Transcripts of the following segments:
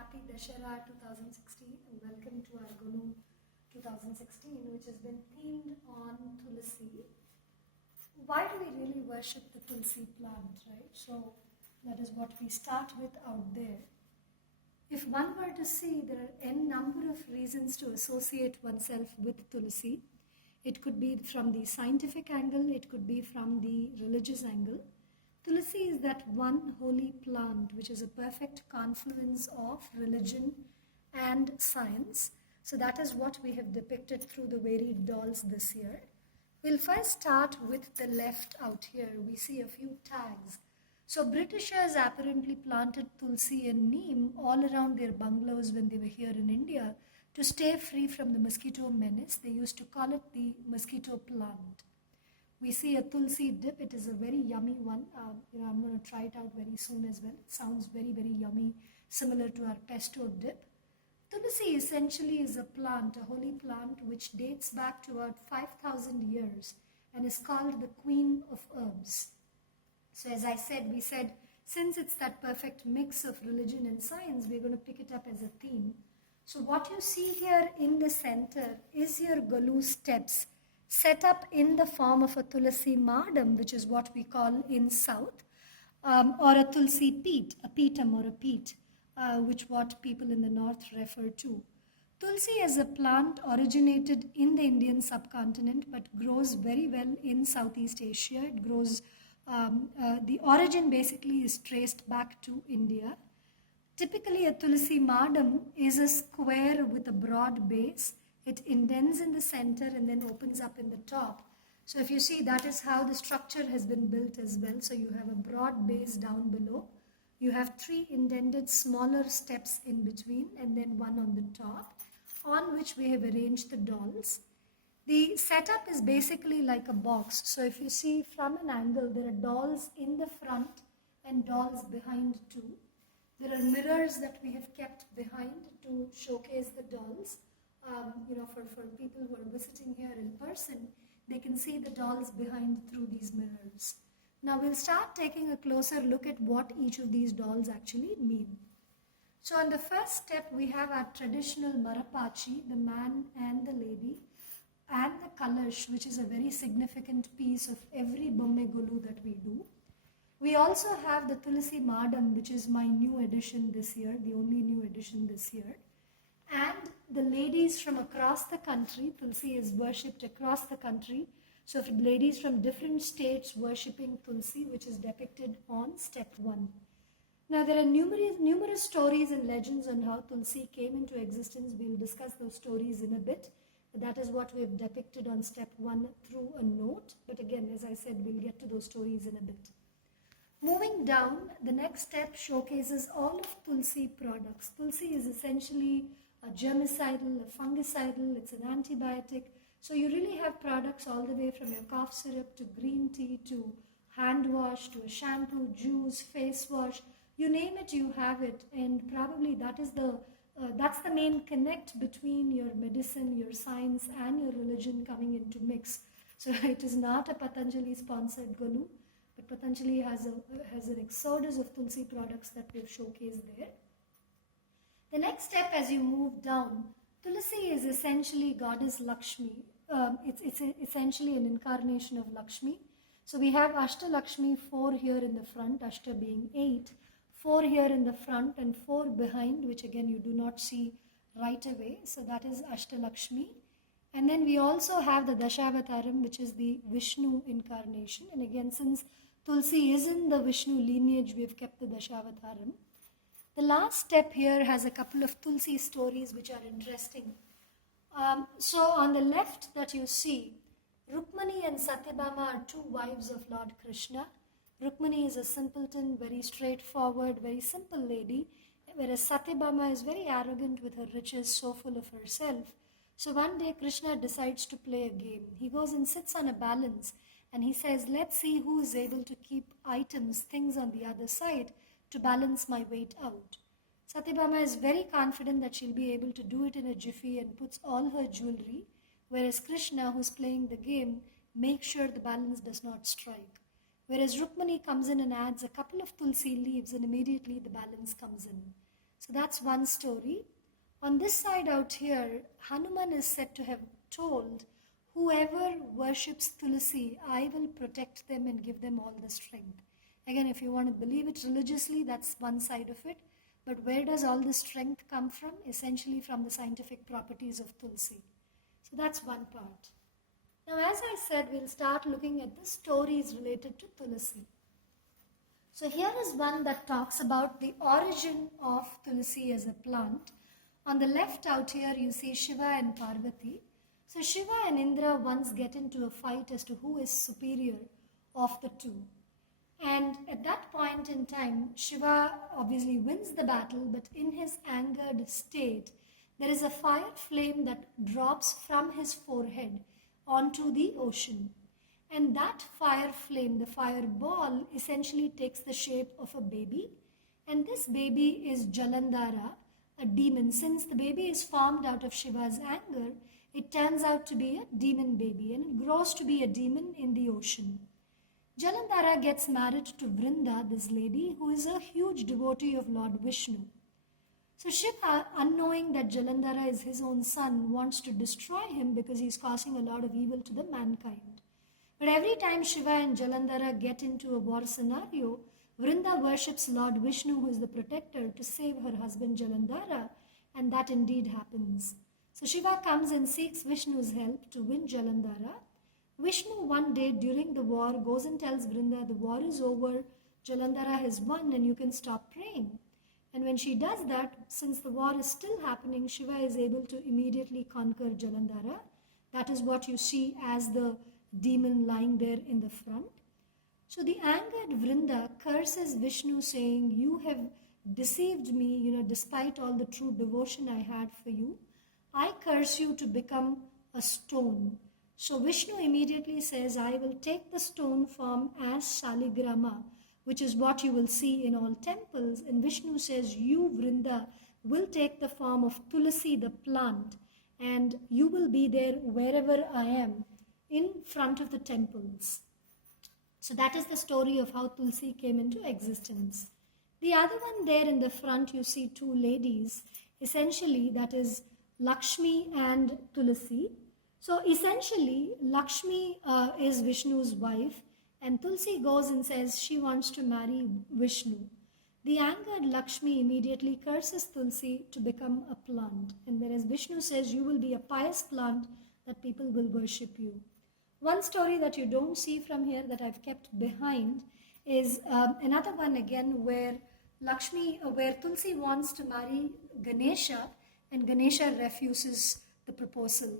Happy Dashera 2016 and welcome to our Golu 2016, which has been themed on Tulasi. Why do we really worship the Tulasi plant, right? So that is what we start with out there. If one were to see, there are n number of reasons to associate oneself with Tulasi. It could be from the scientific angle, it could be from the religious angle. Tulasi is that one holy plant which is a perfect confluence of religion and science. So that is what we have depicted through the varied dolls this year. We'll first start with the left out here. We see a few tags. So Britishers apparently planted Tulsi and Neem all around their bungalows when they were here in India to stay free from the mosquito menace. They used to call it the mosquito plant. We see a Tulsi dip. It is a very yummy one. I'm going to try it out very soon as well. It sounds very, very yummy, similar to our pesto dip. Tulasi essentially is a plant, a holy plant, which dates back to about 5,000 years and is called the queen of herbs. So as I said, we said, since it's that perfect mix of religion and science, we're going to pick it up as a theme. So what you see here in the center is your Golu steps, set up in the form of a Tulasi Madam, which is what we call in South, or a Tulsi peat, a peatum or a peat, which what people in the North refer to. Tulsi as a plant originated in the Indian subcontinent but grows very well in Southeast Asia. It grows, the origin basically is traced back to India. Typically a Tulasi Madam is a square with a broad base. It indents in the center and then opens up in the top. So if you see, that is how the structure has been built as well. So you have a broad base down below. You have 3 indented smaller steps in between and then one on the top, on which we have arranged the dolls. The setup is basically like a box. So if you see from an angle, there are dolls in the front and dolls behind too. There are mirrors that we have kept behind to showcase the dolls. For people who are visiting here in person, they can see the dolls behind through these mirrors. Now we'll start taking a closer look at what each of these dolls actually mean. So on the first step, we have our traditional Marapachi, the man and the lady, and the Kalash, which is a very significant piece of every Bomme Golu that we do. We also have the Tulasi Madam, which is my new addition this year, the only new addition this year. And the ladies from across the country, Tulsi is worshipped across the country. So for ladies from different states worshipping Tulsi, which is depicted on step 1. Now there are numerous stories and legends on how Tulsi came into existence. We'll discuss those stories in a bit. That is what we've depicted on step 1 through a note. But again, as I said, we'll get to those stories in a bit. Moving down, the next step showcases all of Tulsi products. Tulsi is essentially a germicidal, a fungicidal, it's an antibiotic. So you really have products all the way from your cough syrup to green tea to hand wash to a shampoo, juice, face wash. You name it, you have it. And probably that's the main connect between your medicine, your science and your religion coming into mix. So it is not a Patanjali sponsored Golu, but Patanjali has an exodus of Tulsi products that we've showcased there. The next step as you move down, Tulasi is essentially Goddess Lakshmi. It's essentially an incarnation of Lakshmi. So we have Ashta Lakshmi, 4 here in the front, Ashta being 8, 4 here in the front and 4 behind, which again you do not see right away. So that is Ashta Lakshmi. And then we also have the Dashavataram, which is the Vishnu incarnation. And again, since Tulsi is in the Vishnu lineage, we've kept the Dashavataram. The last step here has a couple of Tulsi stories which are interesting. So on the left that you see, Rukmani and Satyabhama are 2 wives of Lord Krishna. Rukmani is a simpleton, very straightforward, very simple lady, whereas Satyabhama is very arrogant with her riches, so full of herself. So one day Krishna decides to play a game. He goes and sits on a balance and he says, let's see who is able to keep items, things on the other side to balance my weight out. Satyabhama is very confident that she'll be able to do it in a jiffy and puts all her jewelry, whereas Krishna, who's playing the game, makes sure the balance does not strike. Whereas Rukmani comes in and adds a couple of tulsi leaves and immediately the balance comes in. So that's one story. On this side out here, Hanuman is said to have told, whoever worships Tulasi, I will protect them and give them all the strength. Again, if you want to believe it religiously, that's one side of it. But where does all this strength come from? Essentially from the scientific properties of Tulsi. So that's one part. Now, as I said, we'll start looking at the stories related to Tulasi. So here is one that talks about the origin of Tulasi as a plant. On the left out here, you see Shiva and Parvati. So Shiva and Indra once get into a fight as to who is superior of the two. And at that point in time, Shiva obviously wins the battle, but in his angered state, there is a fire flame that drops from his forehead onto the ocean. And that fire flame, the fireball, essentially takes the shape of a baby. And this baby is Jalandhara, a demon. Since the baby is formed out of Shiva's anger, it turns out to be a demon baby, and it grows to be a demon in the ocean. Jalandhara gets married to Vrinda, this lady, who is a huge devotee of Lord Vishnu. So Shiva, unknowing that Jalandhara is his own son, wants to destroy him because he's causing a lot of evil to the mankind. But every time Shiva and Jalandhara get into a war scenario, Vrinda worships Lord Vishnu, who is the protector, to save her husband Jalandhara, and that indeed happens. So Shiva comes and seeks Vishnu's help to win Jalandhara. Vishnu one day during the war goes and tells Vrinda the war is over, Jalandhara has won and you can stop praying. And when she does that, since the war is still happening, Shiva is able to immediately conquer Jalandhara. That is what you see as the demon lying there in the front. So the angered Vrinda curses Vishnu saying, you have deceived me, despite all the true devotion I had for you. I curse you to become a stone. So Vishnu immediately says, I will take the stone form as Shaligrama, which is what you will see in all temples. And Vishnu says, you, Vrinda, will take the form of Tulasi, the plant, and you will be there wherever I am, in front of the temples. So that is the story of how Tulsi came into existence. The other one there in the front, you see two ladies. Essentially, that is Lakshmi and Tulasi. So essentially, Lakshmi is Vishnu's wife, and Tulsi goes and says she wants to marry Vishnu. The angered Lakshmi immediately curses Tulsi to become a plant. And whereas Vishnu says you will be a pious plant that people will worship you. One story that you don't see from here that I've kept behind is another one again where Tulsi wants to marry Ganesha, and Ganesha refuses the proposal.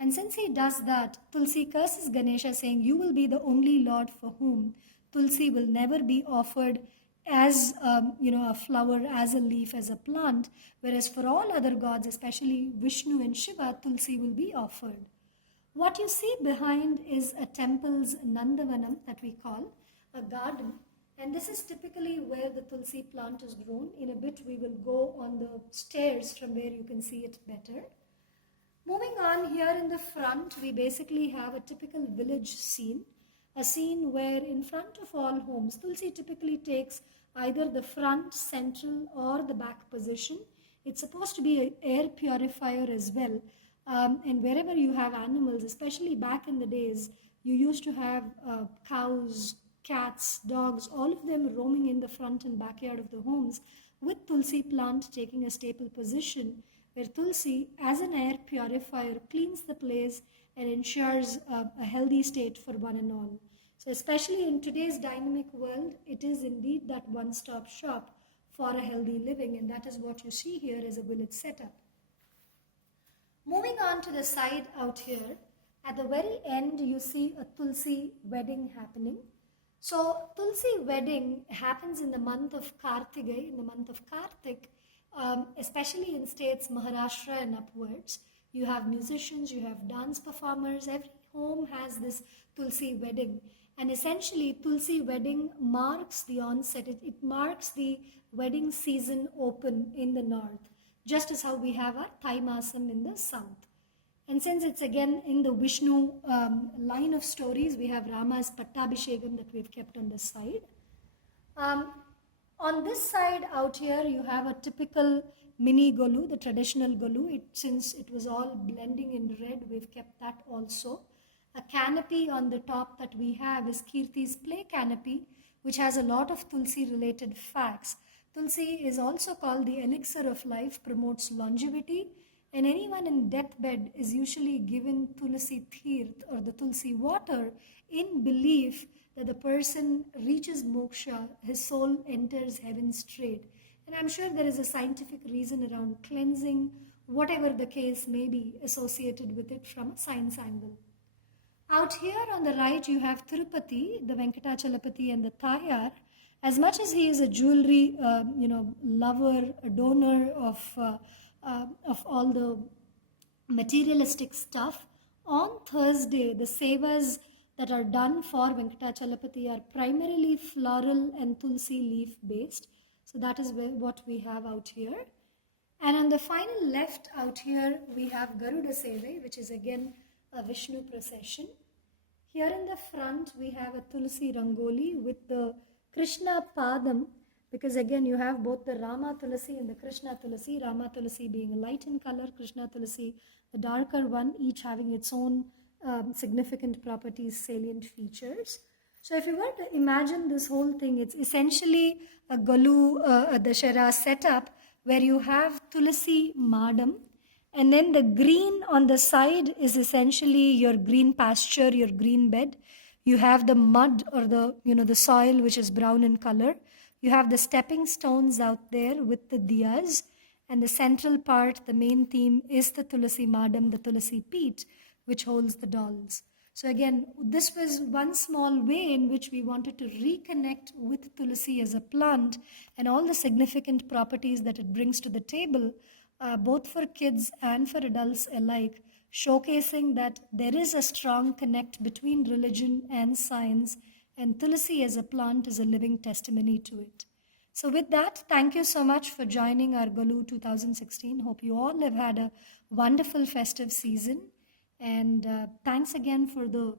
And since he does that, Tulsi curses Ganesha saying, you will be the only lord for whom Tulsi will never be offered as a flower, as a leaf, as a plant, whereas for all other gods, especially Vishnu and Shiva, Tulsi will be offered. What you see behind is a temple's Nandavanam that we call a garden, and this is typically where the Tulsi plant is grown. In a bit we will go on the stairs from where you can see it better. Moving on, here in the front, we basically have a typical village scene, a scene where in front of all homes, Tulsi typically takes either the front, central, or the back position. It's supposed to be an air purifier as well. And wherever you have animals, especially back in the days, you used to have cows, cats, dogs, all of them roaming in the front and backyard of the homes, with Tulsi plant taking a staple position, where Tulsi, as an air purifier, cleans the place and ensures a healthy state for one and all. So especially in today's dynamic world, it is indeed that one-stop shop for a healthy living, and that is what you see here as a village setup. Moving on to the side out here, at the very end you see a Tulsi wedding happening. So Tulsi wedding happens in the month of Kartigai, in the month of Kartik, especially in states Maharashtra and upwards. You have musicians, you have dance performers, every home has this Tulsi wedding. And essentially Tulsi wedding marks the onset, it marks the wedding season open in the north, just as how we have our Thai Masam in the south. And since it's again in the Vishnu line of stories, we have Rama's Pattabhishekam that we've kept on the side. On this side out here, you have a typical mini Golu, the traditional Golu. Since it was all blending in red, we've kept that also. A canopy on the top that we have is Kirti's play canopy, which has a lot of Tulsi related facts. Tulsi is also called the elixir of life, promotes longevity, and anyone in deathbed is usually given Tulasi Tirth or the Tulsi water in belief that the person reaches moksha, his soul enters heaven straight. And I'm sure there is a scientific reason around cleansing, whatever the case may be associated with it from a science angle. Out here on the right, you have Tirupati, the Venkatachalapati, and the Tayar. As much as he is a jewelry, lover, a donor of all the materialistic stuff, on Thursday, the sevas that are done for Venkatachalapati are primarily floral and tulsi leaf based. So that is what we have out here. And on the final left out here, we have Garuda Seva, which is again a Vishnu procession. Here in the front, we have a Tulsi Rangoli with the Krishna Padam, because again you have both the Rama Tulasi and the Krishna Tulasi, Rama Tulasi being light in color, Krishna Tulasi the darker one, each having its own significant properties, salient features. So if you were to imagine this whole thing, it's essentially a Galu Dashera setup where you have Tulasi Madam, and then the green on the side is essentially your green pasture, your green bed. You have the mud or the soil which is brown in color. You have the stepping stones out there with the diyas, and the central part, the main theme, is the Tulasi Madam, the Tulasi peat, which holds the dolls. So again, this was one small way in which we wanted to reconnect with Tulasi as a plant and all the significant properties that it brings to the table, both for kids and for adults alike, showcasing that there is a strong connect between religion and science, and Tulasi as a plant is a living testimony to it. So with that, thank you so much for joining our Galu 2016. Hope you all have had a wonderful festive season. And thanks again for the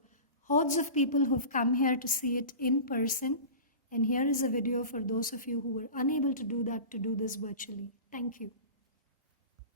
hordes of people who've come here to see it in person. And here is a video for those of you who were unable to do that, to do this virtually. Thank you.